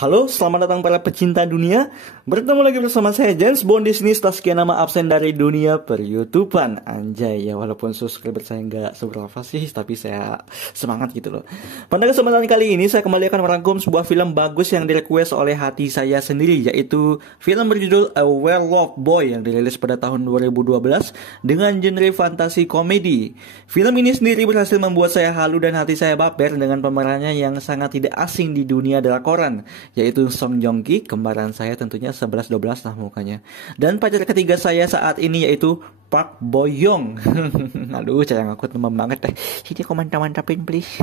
Halo, selamat datang para pecinta dunia. Bertemu lagi bersama saya James Bond di sini setelah sekian lama absen dari dunia per-YouTubean. Anjay ya, walaupun subscriber saya nggak seberapa sih, tapi saya semangat gitu loh. Pada kesempatan kali ini saya kembali akan merangkum sebuah film bagus yang direquest oleh hati saya sendiri, yaitu film berjudul A Werewolf Boy yang dirilis pada tahun 2012 dengan genre fantasi komedi. Film ini sendiri berhasil membuat saya halu dan hati saya baper dengan pemerannya yang sangat tidak asing di dunia drakoran, yaitu Song Joong Ki, kembaran saya tentunya 11-12 lah mukanya. Dan pacar ketiga saya saat ini yaitu Park Bo Young. Aduh, saya ngakut nemam banget deh. Sini mantap-mantapin please.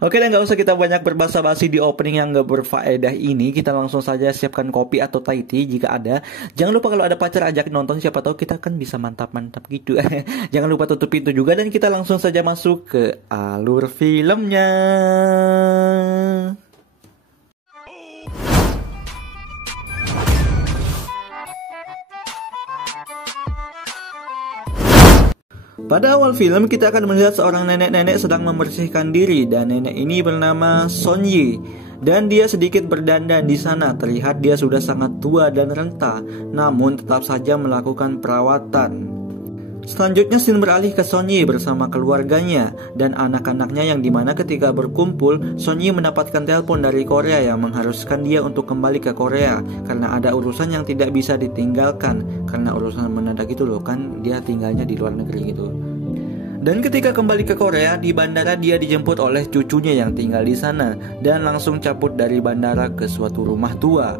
Oke, dan gak usah kita banyak berbasa-basi di opening yang gak berfaedah ini. Kita langsung saja siapkan kopi atau Thai tea jika ada. Jangan lupa kalau ada pacar ajak nonton, siapa tahu kita kan bisa mantap-mantap gitu. Jangan lupa tutup pintu juga dan kita langsung saja masuk ke alur filmnya. Pada awal film kita akan melihat seorang nenek-nenek sedang membersihkan diri dan nenek ini bernama Son Yi dan dia sedikit berdandan di sana. Terlihat dia sudah sangat tua dan renta, namun tetap saja melakukan perawatan. Selanjutnya scene beralih ke Son Yi bersama keluarganya dan anak-anaknya yang dimana ketika berkumpul Son Yi mendapatkan telepon dari Korea yang mengharuskan dia untuk kembali ke Korea karena ada urusan yang tidak bisa ditinggalkan, karena urusan mendadak itu loh, kan dia tinggalnya di luar negeri gitu. Dan ketika kembali ke Korea, di bandara dia dijemput oleh cucunya yang tinggal di sana dan langsung cabut dari bandara ke suatu rumah tua.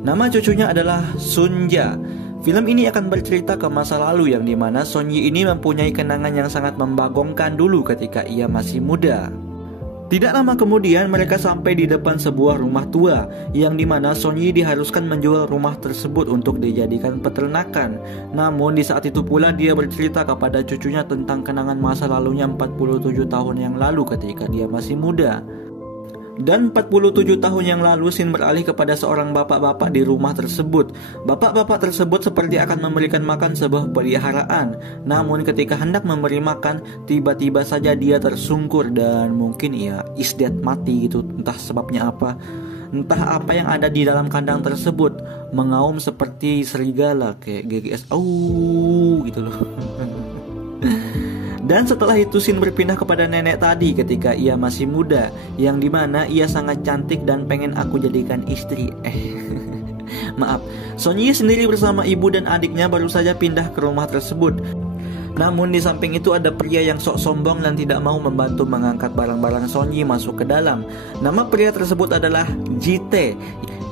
Nama cucunya adalah Sunja. Film ini akan bercerita ke masa lalu yang dimana Son Yi ini mempunyai kenangan yang sangat membagongkan dulu ketika ia masih muda. Tidak lama kemudian mereka sampai di depan sebuah rumah tua yang dimana Son Yi diharuskan menjual rumah tersebut untuk dijadikan peternakan. Namun di saat itu pula dia bercerita kepada cucunya tentang kenangan masa lalunya 47 tahun yang lalu ketika dia masih muda. Dan 47 tahun yang lalu scene beralih kepada seorang bapak-bapak di rumah tersebut. Bapak-bapak tersebut seperti akan memberikan makan sebuah peliharaan. Namun ketika hendak memberi makan, tiba-tiba saja dia tersungkur dan mungkin ia is dead, mati gitu. Entah sebabnya apa. Entah apa yang ada di dalam kandang tersebut, mengaum seperti serigala kayak GGS. Gitu loh. Dan setelah itu scene berpindah kepada nenek tadi ketika ia masih muda, yang dimana ia sangat cantik dan pengen aku jadikan istri. Maaf, Son Yi sendiri bersama ibu dan adiknya baru saja pindah ke rumah tersebut. Namun di samping itu ada pria yang sok sombong dan tidak mau membantu mengangkat barang-barang Son Yi masuk ke dalam. Nama pria tersebut adalah Jite,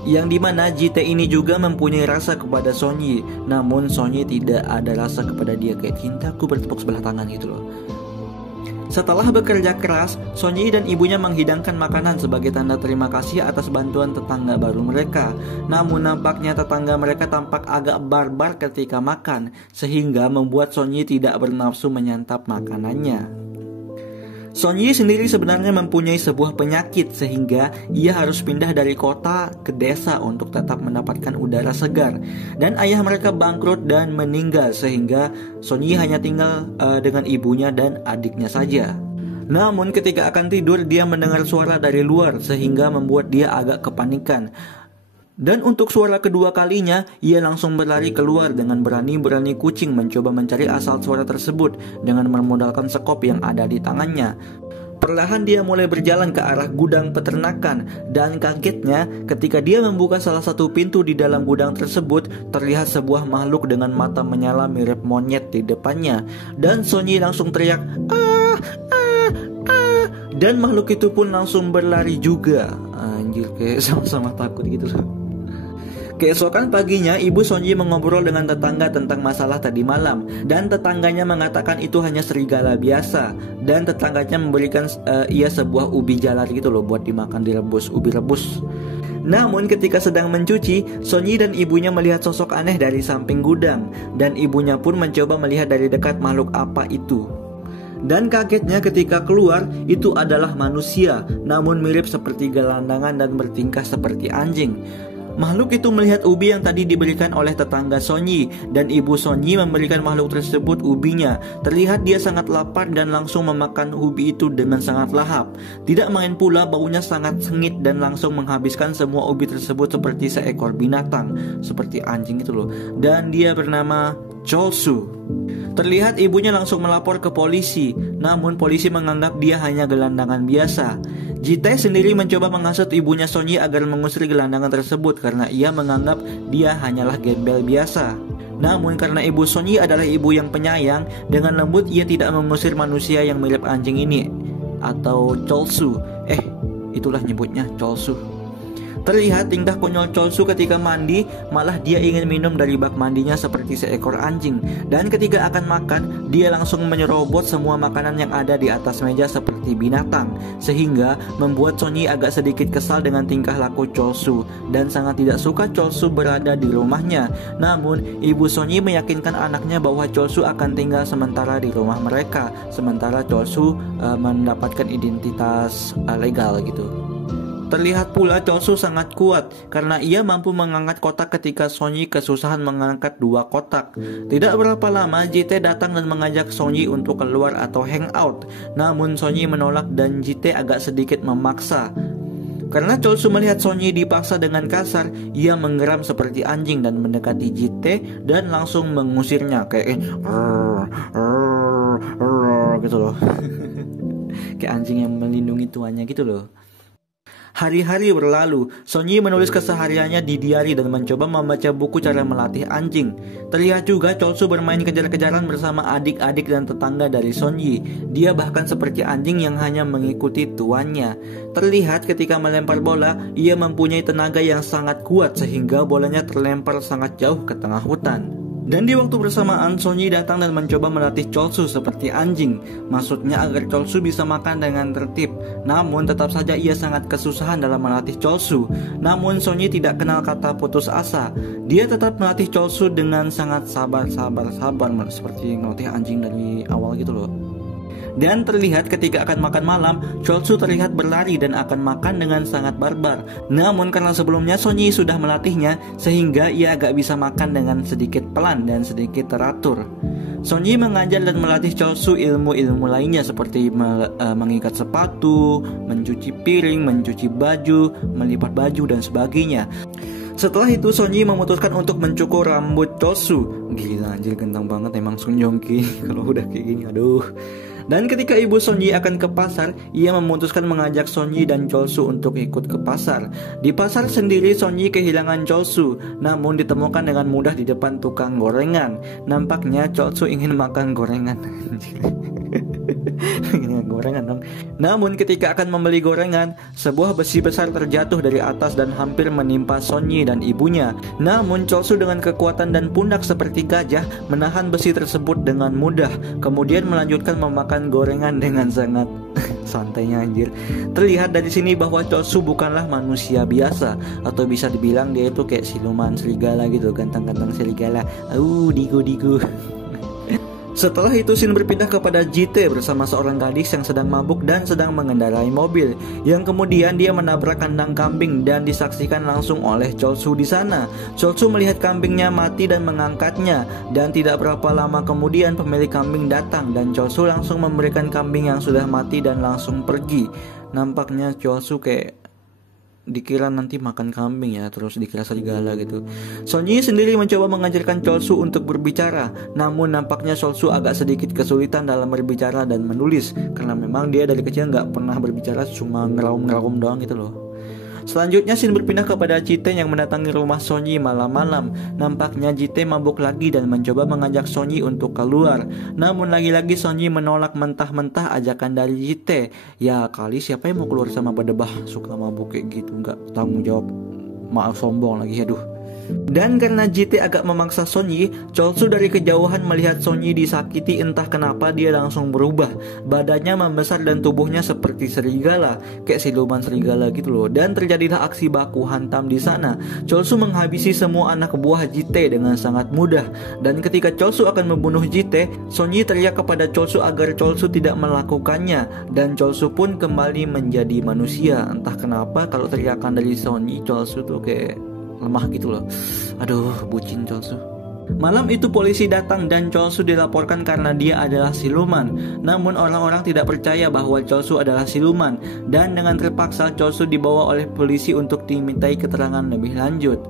yang dimana Jite ini juga mempunyai rasa kepada Son Yi. Namun Son Yi tidak ada rasa kepada dia, kayak cintaku bertepuk sebelah tangan gitu loh. Setelah bekerja keras, Son Yi dan ibunya menghidangkan makanan sebagai tanda terima kasih atas bantuan tetangga baru mereka. Namun nampaknya tetangga mereka tampak agak barbar ketika makan, sehingga membuat Son Yi tidak bernafsu menyantap makanannya. Son Yi sendiri sebenarnya mempunyai sebuah penyakit sehingga ia harus pindah dari kota ke desa untuk tetap mendapatkan udara segar. Dan ayah mereka bangkrut dan meninggal sehingga Son Yi hanya tinggal dengan ibunya dan adiknya saja. Namun ketika akan tidur dia mendengar suara dari luar sehingga membuat dia agak kepanikan. Dan untuk suara kedua kalinya, ia langsung berlari keluar dengan berani-berani kucing mencoba mencari asal suara tersebut dengan memodalkan sekop yang ada di tangannya. Perlahan dia mulai berjalan ke arah gudang peternakan dan kagetnya ketika dia membuka salah satu pintu di dalam gudang tersebut, terlihat sebuah makhluk dengan mata menyala mirip monyet di depannya. Dan Son Yi langsung teriak, dan makhluk itu pun langsung berlari juga. Anjir, kayak sama-sama takut gitu loh. Keesokan paginya, ibu Son Yi mengobrol dengan tetangga tentang masalah tadi malam. Dan tetangganya mengatakan itu hanya serigala biasa. Dan tetangganya memberikan ia sebuah ubi jalar gitu loh, buat dimakan, direbus, ubi rebus. Namun ketika sedang mencuci, Son Yi dan ibunya melihat sosok aneh dari samping gudang. Dan ibunya pun mencoba melihat dari dekat makhluk apa itu. Dan kagetnya ketika keluar, itu adalah manusia, namun mirip seperti gelandangan dan bertingkah seperti anjing. Makhluk itu melihat ubi yang tadi diberikan oleh tetangga Sonyi, dan ibu Sonyi memberikan makhluk tersebut ubinya. Terlihat dia sangat lapar dan langsung memakan ubi itu dengan sangat lahap. Tidak main pula baunya sangat sengit dan langsung menghabiskan semua ubi tersebut seperti seekor binatang, seperti anjing itu loh. Dan dia bernama Cholsu. Terlihat ibunya langsung melapor ke polisi, namun polisi menganggap dia hanya gelandangan biasa. Jite sendiri mencoba menghasut ibunya Sonyi agar mengusir gelandangan tersebut karena ia menganggap dia hanyalah gembel biasa. Namun karena ibu Sonyi adalah ibu yang penyayang, dengan lembut ia tidak mengusir manusia yang mirip anjing ini, atau Cholsu. Itulah nyebutnya Cholsu. Terlihat tingkah konyol Cholsu ketika mandi, malah dia ingin minum dari bak mandinya seperti seekor anjing. Dan ketika akan makan, dia langsung menyerobot semua makanan yang ada di atas meja seperti binatang, sehingga membuat Sonyi agak sedikit kesal dengan tingkah laku Cholsu dan sangat tidak suka Cholsu berada di rumahnya. Namun ibu Sonyi meyakinkan anaknya bahwa Cholsu akan tinggal sementara di rumah mereka, sementara Cholsu mendapatkan identitas legal gitu. Terlihat pula Cholsu sangat kuat karena ia mampu mengangkat kotak ketika Sonyi kesusahan mengangkat 2 kotak. Tidak berapa lama Jite datang dan mengajak Sonyi untuk keluar atau hangout. Namun Sonyi menolak dan Jite agak sedikit memaksa. Karena Cholsu melihat Sonyi dipaksa dengan kasar, ia menggeram seperti anjing dan mendekati Jite dan langsung mengusirnya kayak gitu loh. Kayak anjing yang melindungi tuannya gitu loh. Hari-hari berlalu, Sonyi menulis kesehariannya di diari dan mencoba membaca buku cara melatih anjing. Terlihat juga Cholsu bermain kejar-kejaran bersama adik-adik dan tetangga dari Sonyi. Dia bahkan seperti anjing yang hanya mengikuti tuannya. Terlihat ketika melempar bola, ia mempunyai tenaga yang sangat kuat sehingga bolanya terlempar sangat jauh ke tengah hutan. Dan di waktu bersamaan, Sonyi datang dan mencoba melatih Cholsu seperti anjing. Maksudnya agar Cholsu bisa makan dengan tertib. Namun tetap saja ia sangat kesusahan dalam melatih Cholsu. Namun Sonyi tidak kenal kata putus asa. Dia tetap melatih Cholsu dengan sangat sabar seperti melatih anjing dari awal gitu loh. Dan terlihat ketika akan makan malam, Cholsu terlihat berlari dan akan makan dengan sangat barbar. Namun karena sebelumnya Sonyi sudah melatihnya, sehingga ia agak bisa makan dengan sedikit pelan dan sedikit teratur. Sonyi mengajar dan melatih Cholsu ilmu-ilmu lainnya seperti mengikat sepatu, mencuci piring, mencuci baju, melipat baju dan sebagainya. Setelah itu Sonyi memutuskan untuk mencukur rambut Cholsu. Gila anjir, ganteng banget emang Sun Yongki kalau udah kayak gini, aduh. Dan ketika ibu Sonyi akan ke pasar, ia memutuskan mengajak Sonyi dan Cholsu untuk ikut ke pasar. Di pasar sendiri Sonyi kehilangan Cholsu, namun ditemukan dengan mudah di depan tukang gorengan. Nampaknya Cholsu ingin makan gorengan. Gorengan dong. Namun ketika akan membeli gorengan, sebuah besi besar terjatuh dari atas dan hampir menimpa Sonyi dan ibunya. Namun Cholsu dengan kekuatan dan pundak seperti gajah menahan besi tersebut dengan mudah, kemudian melanjutkan memakan gorengan dengan sangat santainya anjir. Terlihat dari sini bahwa Cholsu bukanlah manusia biasa, atau bisa dibilang dia itu kayak siluman serigala gitu, ganteng-ganteng serigala. Digo. Setelah itu scene berpindah kepada Jite bersama seorang gadis yang sedang mabuk dan sedang mengendarai mobil, yang kemudian dia menabrak kandang kambing dan disaksikan langsung oleh Cholsu di sana. Cholsu melihat kambingnya mati dan mengangkatnya, dan tidak berapa lama kemudian pemilik kambing datang dan Cholsu langsung memberikan kambing yang sudah mati dan langsung pergi. Nampaknya Cholsu kayak dikira nanti makan kambing ya, terus dikira serigala gitu. Sonyi sendiri mencoba mengajarkan Cholsu untuk berbicara, namun nampaknya Cholsu agak sedikit kesulitan dalam berbicara dan menulis, karena memang dia dari kecil nggak pernah berbicara, cuma ngeraum-ngeraum doang gitu loh. Selanjutnya scene berpindah kepada Jite yang mendatangi rumah Sonyi malam-malam. Nampaknya Jite mabuk lagi dan mencoba mengajak Sonyi untuk keluar. Namun lagi-lagi Sonyi menolak mentah-mentah ajakan dari Jite. Ya kali siapa yang mau keluar sama bedebah suka mabuk kayak gitu, nggak tanggung jawab, maaf sombong lagi, aduh. Dan karena Jite agak memaksa Sonyi, Cholsu dari kejauhan melihat Sonyi disakiti, entah kenapa dia langsung berubah. Badannya membesar dan tubuhnya seperti serigala, kayak siluman serigala gitu loh. Dan terjadilah aksi baku hantam di sana. Cholsu menghabisi semua anak buah Jite dengan sangat mudah. Dan ketika Cholsu akan membunuh Jite, Sonyi teriak kepada Cholsu agar Cholsu tidak melakukannya. Dan Cholsu pun kembali menjadi manusia. Entah kenapa kalau teriakan dari Sonyi, Cholsu tuh kayak lemah gitu loh. Aduh, bucin Cholsu. Malam itu polisi datang dan Cholsu dilaporkan karena dia adalah siluman. Namun orang-orang tidak percaya bahwa Cholsu adalah siluman, dan dengan terpaksa Cholsu dibawa oleh polisi untuk dimintai keterangan lebih lanjut.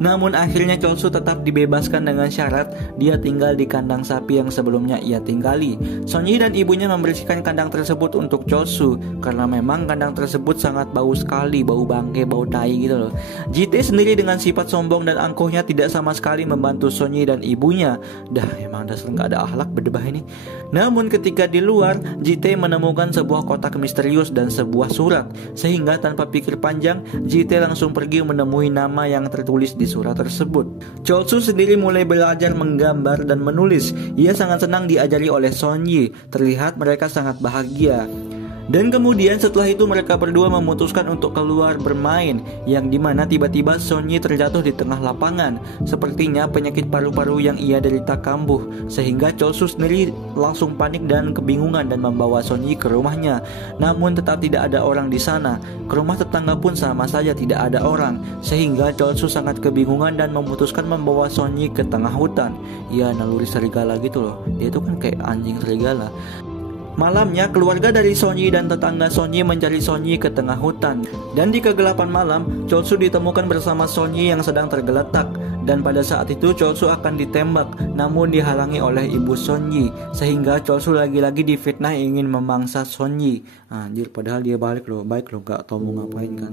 Namun akhirnya Cholsu tetap dibebaskan dengan syarat dia tinggal di kandang sapi yang sebelumnya ia tinggali. Sonyi dan ibunya membersihkan kandang tersebut untuk Cholsu karena memang kandang tersebut sangat bau sekali, bau bangke, bau tai gitu loh. JT sendiri dengan sifat sombong dan angkuhnya tidak sama sekali membantu Sonyi dan ibunya. Dah emang dasar nggak ada akhlak berdebah ini. Namun ketika di luar, JT menemukan sebuah kotak misterius dan sebuah surat, sehingga tanpa pikir panjang JT langsung pergi menemui nama yang tertulis di surat tersebut. Cholsu sendiri mulai belajar menggambar dan menulis. Ia sangat senang diajari oleh Sonyi. Terlihat mereka sangat bahagia. Dan kemudian setelah itu mereka berdua memutuskan untuk keluar bermain, yang dimana tiba-tiba Sonyi terjatuh di tengah lapangan. Sepertinya penyakit paru-paru yang ia derita kambuh, sehingga Cholsu sendiri langsung panik dan kebingungan dan membawa Sonyi ke rumahnya. Namun tetap tidak ada orang di sana. Ke rumah tetangga pun sama saja tidak ada orang, sehingga Cholsu sangat kebingungan dan memutuskan membawa Sonyi ke tengah hutan. Ia naluri serigala gitu loh. Dia itu kan kayak anjing serigala. Malamnya, keluarga dari Sonyi dan tetangga Sonyi mencari Sonyi ke tengah hutan. Dan di kegelapan malam, Cholsu ditemukan bersama Sonyi yang sedang tergeletak. Dan pada saat itu Cholsu akan ditembak, namun dihalangi oleh ibu Sonyi, sehingga Cholsu lagi-lagi difitnah ingin memangsa Sonyi. Anjir, padahal dia baik loh, gak tau mau ngapain kan.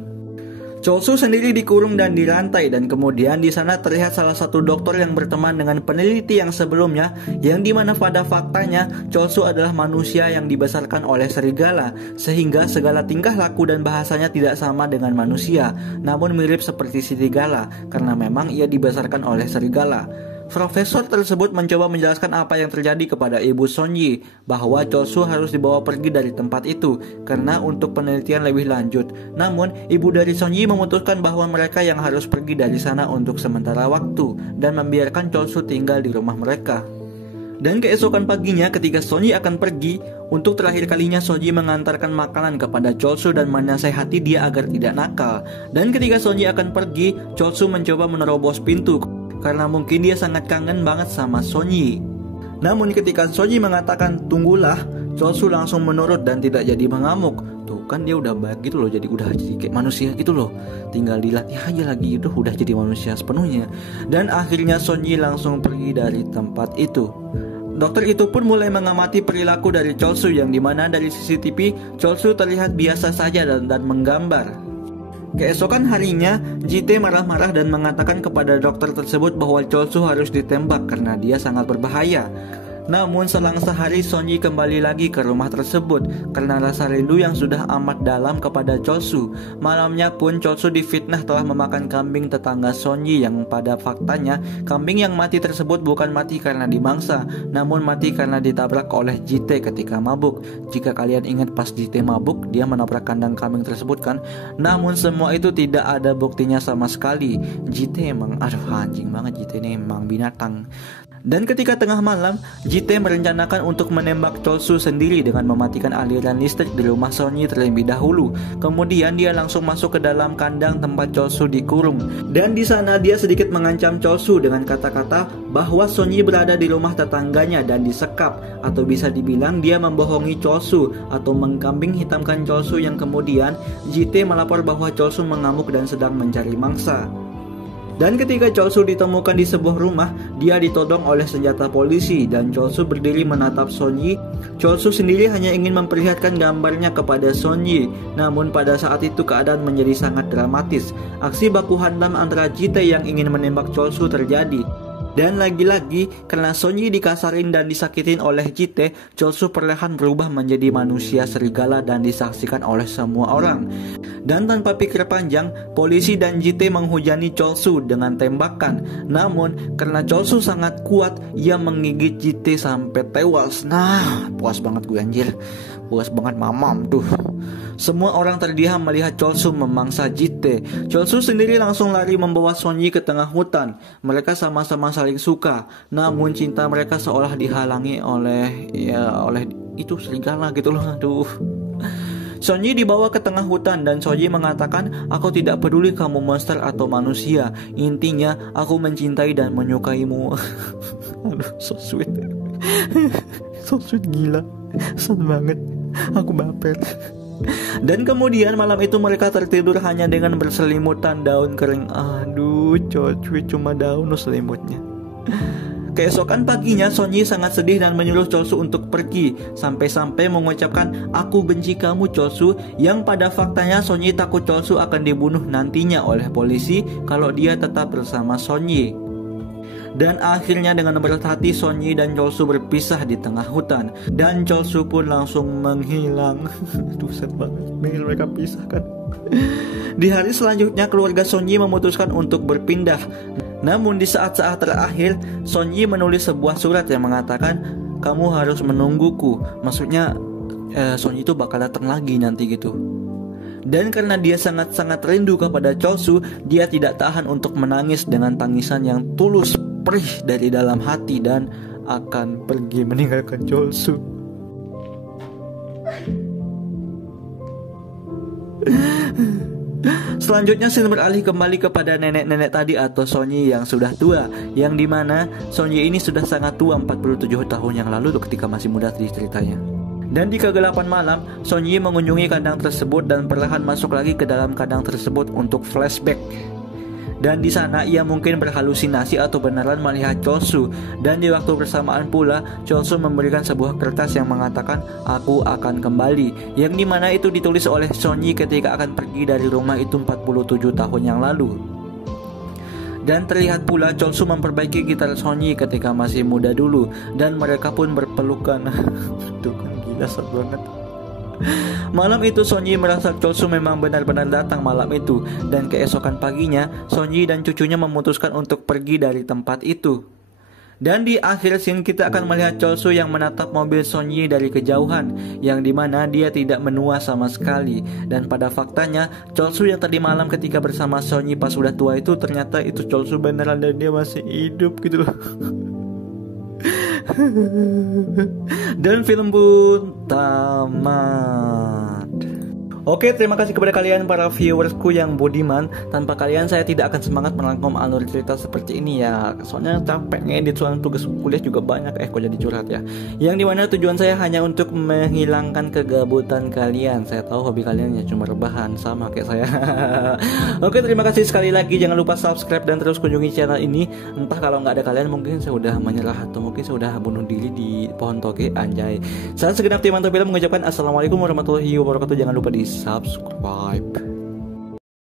Cholsu sendiri dikurung dan dirantai, dan kemudian di sana terlihat salah satu dokter yang berteman dengan peneliti yang sebelumnya, yang dimana pada faktanya Cholsu adalah manusia yang dibesarkan oleh serigala, sehingga segala tingkah laku dan bahasanya tidak sama dengan manusia, namun mirip seperti serigala karena memang ia dibesarkan oleh serigala. Profesor tersebut mencoba menjelaskan apa yang terjadi kepada ibu Sonyi, bahwa Cholsu harus dibawa pergi dari tempat itu karena untuk penelitian lebih lanjut. Namun ibu dari Sonyi memutuskan bahwa mereka yang harus pergi dari sana untuk sementara waktu dan membiarkan Cholsu tinggal di rumah mereka. Dan keesokan paginya ketika Sonyi akan pergi, untuk terakhir kalinya Sonyi mengantarkan makanan kepada Cholsu dan menasehati dia agar tidak nakal. Dan ketika Sonyi akan pergi, Cholsu mencoba menerobos pintu karena mungkin dia sangat kangen banget sama Sonyi. Namun ketika Sonyi mengatakan tunggulah, Cholsu langsung menurut dan tidak jadi mengamuk. Tuh kan dia udah baik gitu loh, udah jadi kayak manusia gitu loh. Tinggal dilatih aja lagi, itu udah jadi manusia sepenuhnya. Dan akhirnya Sonyi langsung pergi dari tempat itu. Dokter itu pun mulai mengamati perilaku dari Cholsu, yang dimana dari CCTV Cholsu terlihat biasa saja dan menggambar. Keesokan harinya, JT marah-marah dan mengatakan kepada dokter tersebut bahwa Cholsu harus ditembak karena dia sangat berbahaya. Namun selang sehari Sonyi kembali lagi ke rumah tersebut karena rasa rindu yang sudah amat dalam kepada Cholsu. Malamnya pun Cholsu difitnah telah memakan kambing tetangga Sonyi, yang pada faktanya kambing yang mati tersebut bukan mati karena dimangsa, namun mati karena ditabrak oleh JT ketika mabuk. Jika kalian ingat pas JT mabuk, dia menabrak kandang kambing tersebut kan. Namun semua itu tidak ada buktinya sama sekali. JT emang anjing banget, JT ini emang binatang. Dan ketika tengah malam, JT merencanakan untuk menembak Cholsu sendiri dengan mematikan aliran listrik di rumah Sonyi terlebih dahulu. Kemudian dia langsung masuk ke dalam kandang tempat Cholsu dikurung. Dan di sana dia sedikit mengancam Cholsu dengan kata-kata bahwa Sonyi berada di rumah tetangganya dan disekap, atau bisa dibilang dia membohongi Cholsu atau mengkambing hitamkan Cholsu, yang kemudian JT melapor bahwa Cholsu mengamuk dan sedang mencari mangsa. Dan ketika Cholsu ditemukan di sebuah rumah, dia ditodong oleh senjata polisi dan Cholsu berdiri menatap Sonyi. Cholsu sendiri hanya ingin memperlihatkan gambarnya kepada Sonyi. Namun pada saat itu keadaan menjadi sangat dramatis. Aksi baku hantam antara JT yang ingin menembak Cholsu terjadi. Dan lagi-lagi karena Sonyi dikasarin dan disakitin oleh JT, Cholsu perlahan berubah menjadi manusia serigala dan disaksikan oleh semua orang. Dan tanpa pikir panjang, polisi dan JT menghujani Cholsu dengan tembakan. Namun karena Cholsu sangat kuat, ia menggigit JT sampai tewas. Nah, puas banget gue anjir. Puas banget mamam tuh. Semua orang terdiam melihat Cholsu memangsa JT. Cholsu sendiri langsung lari membawa Sonyi ke tengah hutan. Mereka sama-sama saling suka, namun cinta mereka seolah dihalangi oleh itu serigala gitu loh. Aduh. Sonyi dibawa ke tengah hutan dan Soji mengatakan, aku tidak peduli kamu monster atau manusia. Intinya aku mencintai dan menyukaimu. Aduh, so sweet. So sweet, gila. Sad banget. Aku baper. Dan kemudian malam itu mereka tertidur hanya dengan berselimutan daun kering. Aduh, cuy, cuma daun selimutnya. Keesokan paginya Sonyi sangat sedih dan menyuruh Cholsu untuk pergi, sampai-sampai mengucapkan aku benci kamu Cholsu, yang pada faktanya Sonyi takut Cholsu akan dibunuh nantinya oleh polisi kalau dia tetap bersama Sonyi. Dan akhirnya dengan berat hati Sonyi dan Cholsu berpisah di tengah hutan, dan Cholsu pun langsung menghilang. Duset banget, mereka pisah kan. Di hari selanjutnya keluarga Sonyi memutuskan untuk berpindah. Namun di saat-saat terakhir Sonyi menulis sebuah surat yang mengatakan kamu harus menungguku. Maksudnya Sonyi itu bakal datang lagi nanti gitu. Dan karena dia sangat-sangat rindu kepada Cholsu, dia tidak tahan untuk menangis dengan tangisan yang tulus perih dari dalam hati dan akan pergi meninggalkan Cholsu. Selanjutnya scene beralih kembali kepada nenek-nenek tadi atau Sonyi yang sudah tua, yang dimana Sonyi ini sudah sangat tua, 47 tahun yang lalu ketika masih muda di ceritanya. Dan di kegelapan malam, Sonyi mengunjungi kandang tersebut dan perlahan masuk lagi ke dalam kandang tersebut untuk flashback. Dan di sana ia mungkin berhalusinasi atau beneran melihat Cholsu. Dan di waktu bersamaan pula Cholsu memberikan sebuah kertas yang mengatakan aku akan kembali, yang dimana itu ditulis oleh Sonyi ketika akan pergi dari rumah itu 47 tahun yang lalu. Dan terlihat pula Cholsu memperbaiki gitar Sonyi ketika masih muda dulu, dan mereka pun berpelukan. Tuh kan gila banget. Malam itu Sonyi merasa Cholsu memang benar-benar datang malam itu. Dan keesokan paginya Sonyi dan cucunya memutuskan untuk pergi dari tempat itu. Dan di akhir scene kita akan melihat Cholsu yang menatap mobil Sonyi dari kejauhan, yang dimana dia tidak menua sama sekali. Dan pada faktanya Cholsu yang tadi malam ketika bersama Sonyi pas udah tua itu, ternyata itu Cholsu beneran dan dia masih hidup gitu loh. Dan film pun tamat. Oke, terima kasih kepada kalian para viewersku yang budiman. Tanpa kalian saya tidak akan semangat merangkum alur cerita seperti ini ya. Soalnya capek ngedit, soalnya tugas kuliah juga banyak. Kok jadi curhat ya. Yang dimana tujuan saya hanya untuk menghilangkan kegabutan kalian. Saya tahu hobi kalian ya cuma rebahan, sama kayak saya. Oke, terima kasih sekali lagi. Jangan lupa subscribe dan terus kunjungi channel ini. Entah kalau nggak ada kalian mungkin saya udah menyerah, atau mungkin saya udah bunuh diri di pohon toge, anjay. Saya segenap tim Mantap Film mengucapkan assalamualaikum warahmatullahi wabarakatuh. Jangan lupa di subscribe.